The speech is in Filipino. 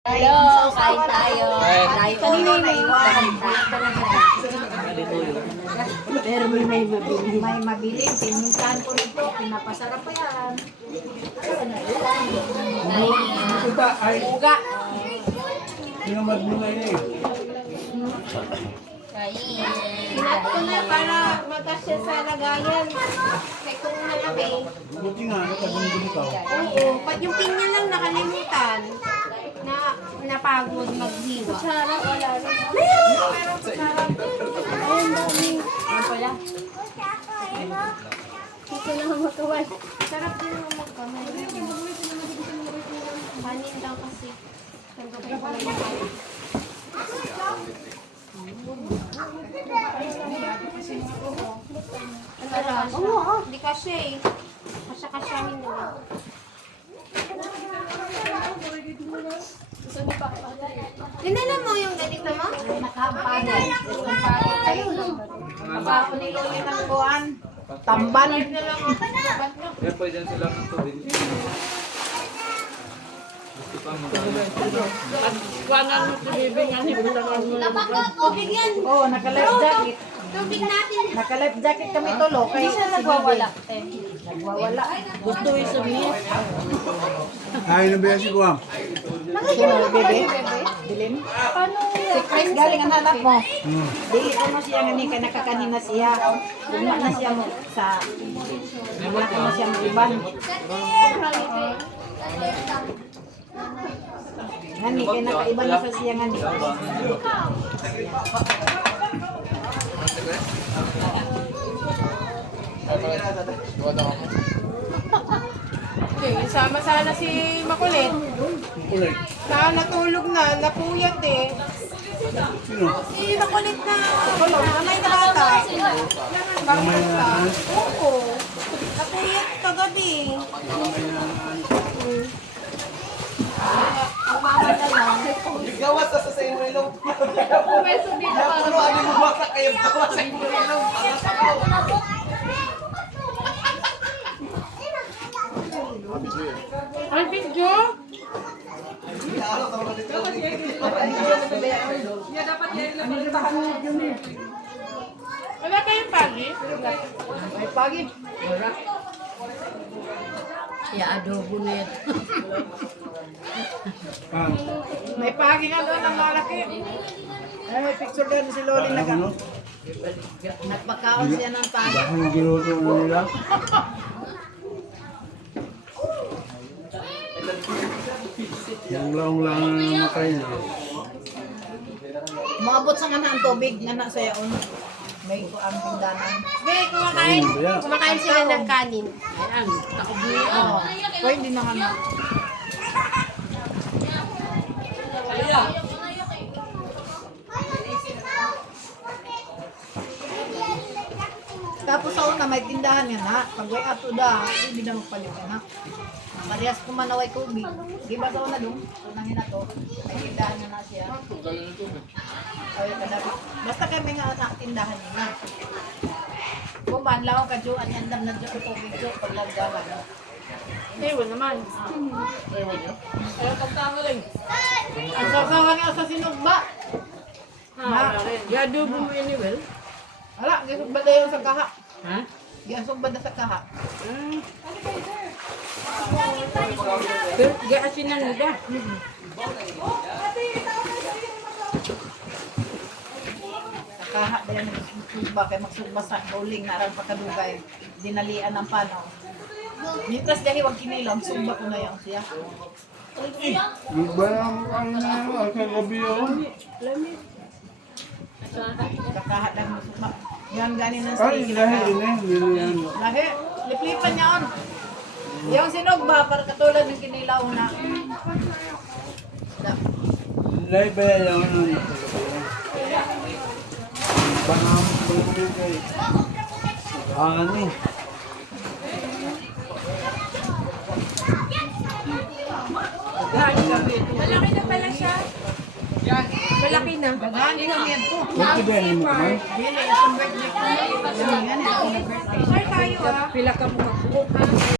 Hello, kain tayo. Kain Kanina tayo. may pero may mabili. May mabili. Pinintahan ko nito. Pinapasarap pa yan. Ito ay Uga. pinamad mo na yun eh. Kinat ko na para magkasya sa lagayan. Kaya kung nalabi. Buti nga, nakagundin ka. Oo, pag yung pinya lang nakalimutan na napagod maghiwa. Kutsara, wala rin. Meron kutsara. Ayun, dami. Ano pala? Ito na magkawal. Sarap din naman magkamay. Kanin lang kasi. Tanggapin ko lang yung kanin. Hindi kasi eh. Kasya-kasyahin nila. Dinala mo yung ganito mo? Nakampagay. Nakapo ni Lola ng buwan. Tambal. Kaya pwede sila ng tubig. Tubig yan. Oo, naka-life jacket. Tubig natin. Naka-life jacket kami tulo. Kaya si nagwawala. Nagwawala. Gusto yung sabihin. Ay, nabiya si Guam. Sino, bebe? Bilin? Si Chris galing ang hanap mo. Dili ko mo siya nga ka nakakanina siya. Luma na siya mo sa... Luma na siya mo iban. Ngani, kaya nakaiba na sa siya ngani. Okay, sama sana si Makulit. Ulit. Natulog na, napuyat eh. Sino? Si Makulit na tulog, nanay na bata. Mamay na. Oo, napuyat kagabi. Ang mama na lang. Gawas sa imo ilong. Pumeso dito para Ano mo baka kayo gawas sa imo ilong. Ang video? Wala kayong pagi? May pagi. Ya, adobo na yan. Ah, May pagi nga doon ang malaki. Ay, may picture doon si Loli nag ano? nagpakaon siya ng pagi. Baka yung ginuto na nila. Yung laong-lang na namatay na. Maabot sa nga ang tubig nga na sa yaon. May kuang pindanan. Hindi, kumakain sila ng kanin. Ayan, takbo. Oo. Pwede na nga na. Tapos sa una may tindahan nga na. Pag way ato da, hindi na magpalit ka na. Parehas kumanaway tubig. Di ba sa una doon? Unangin na to. May tindahan nga na siya. Ay, kadabi. Basta kami nga sa tindahan niya na. Kung banlaw ka jo, ang andam na jo tubig jo pag nagdagan. Ewan naman. Pero pagtangaling. Ang sasawa nga sa sinugba. Ya, adobo mo yun, Well. Hala, gisog ba dayon sa kaha? Ha? Gisog ba na sa kaha? Pero, gaasin mo da. Sa kaha dayon nagsugba kay magsugba sa bowling na aral pakadugay. Dinalian ng panaw. Mientras dahil wag kinilaw, sugba ko na yan siya. Iba lang ano na yun, ang kagabi yun. Sa kaha dahil magsugba. Yan ganin ng Ay, sige. dahil yun eh, yun yan. Lahi, liplipan niya on. Yung sinugba, para katulad ng kinilaw na. Da. Dahil ba yan yung ano yun? Pangam ko yun kay. Pangan eh. Malaki na pala siya. Malaki na. Bagani na yan to. Ito ba yan mo kumain? Dili, itong birthday ko. Yan, yan, itong birthday. Sir tayo ah. Pila ka mo